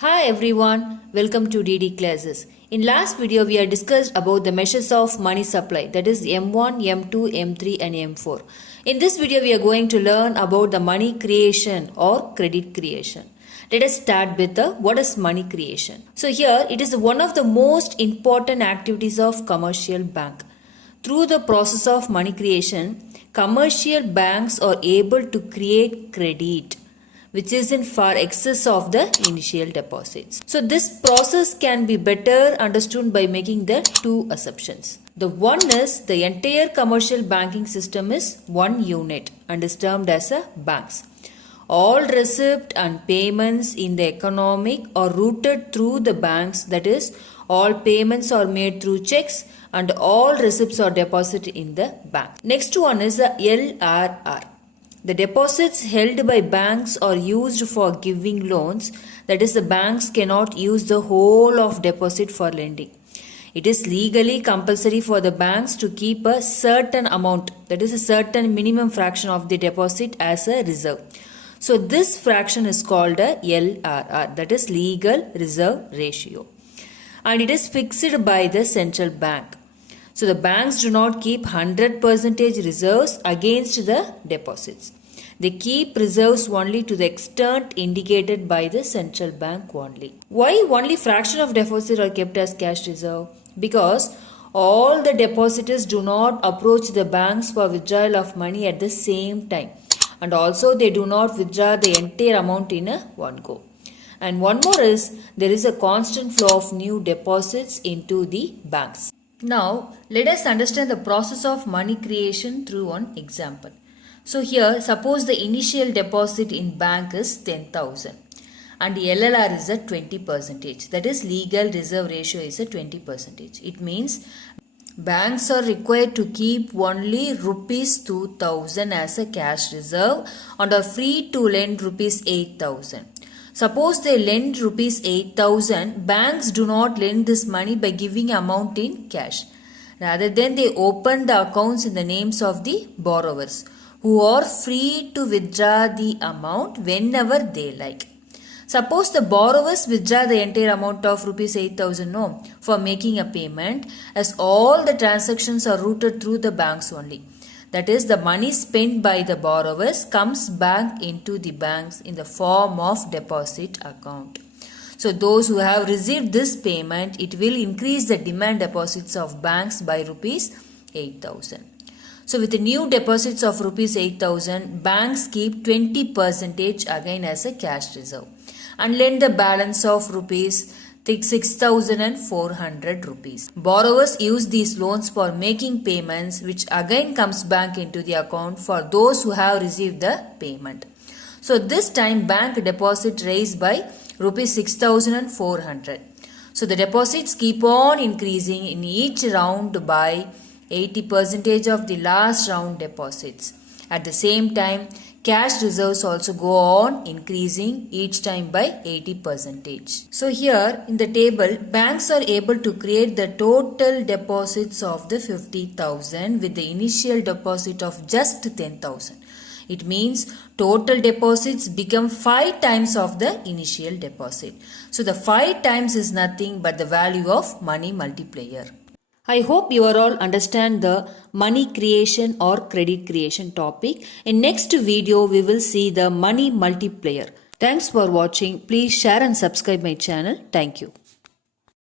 Hi everyone, welcome to DD classes. In last video we have discussed about the measures of money supply, that is M1, M2, M3 and M4. In this video we are going to learn about the money creation or credit creation. Let us start with what is money creation. So here it is one of the most important activities of commercial bank. Through the process of money creation, commercial banks are able to create credit which is in far excess of the initial deposits. So this process can be better understood by making the two assumptions. The one is the entire commercial banking system is one unit and is termed as a banks. All receipt and payments in the economic are routed through the banks, that is, all payments are made through checks and all receipts are deposited in the bank. Next one is the LRR. The deposits held by banks are used for giving loans, that is, the banks cannot use the whole of deposit for lending. It is legally compulsory for the banks to keep a certain amount, that is, a certain minimum fraction of the deposit as a reserve. So this fraction is called a LRR, that is legal reserve ratio, and it is fixed by the central bank. So the banks do not keep 100% reserves against the deposits. They keep reserves only to the extent indicated by the central bank only. Why only fraction of deposits are kept as cash reserve? Because all the depositors do not approach the banks for withdrawal of money at the same time. And also they do not withdraw the entire amount in a one go. And one more is there is a constant flow of new deposits into the banks. Now, let us understand the process of money creation through one example. So here, suppose the initial deposit in bank is 10,000 and the LLR is at 20%. That is, legal reserve ratio is at 20%. It means banks are required to keep only rupees 2,000 as a cash reserve and are free to lend rupees 8,000. Suppose they lend rupees 8,000, banks do not lend this money by giving amount in cash. Rather than they open the accounts in the names of the borrowers, who are free to withdraw the amount whenever they like. Suppose the borrowers withdraw the entire amount of rupees 8,000 for making a payment, as all the transactions are routed through the banks only. That is, the money spent by the borrowers comes back into the banks in the form of deposit account. So those who have received this payment, it will increase the demand deposits of banks by rupees 8,000. So with the new deposits of rupees 8,000, banks keep 20% again as a cash reserve and lend the balance of rupees 6,400 rupees. Borrowers use these loans for making payments, which again comes back into the account for those who have received the payment. So this time bank deposit raised by rupees 6,400. So the deposits keep on increasing in each round by 80% of the last round deposits. At the same time, cash reserves also go on increasing each time by 80%. So here in the table, banks are able to create the total deposits of the 50,000 with the initial deposit of just 10,000. It means total deposits become 5 times of the initial deposit. So the 5 times is nothing but the value of money multiplier. I hope you are all understand the money creation or credit creation topic. In next video, we will see the money multiplier. Thanks for watching. Please share and subscribe my channel. Thank you.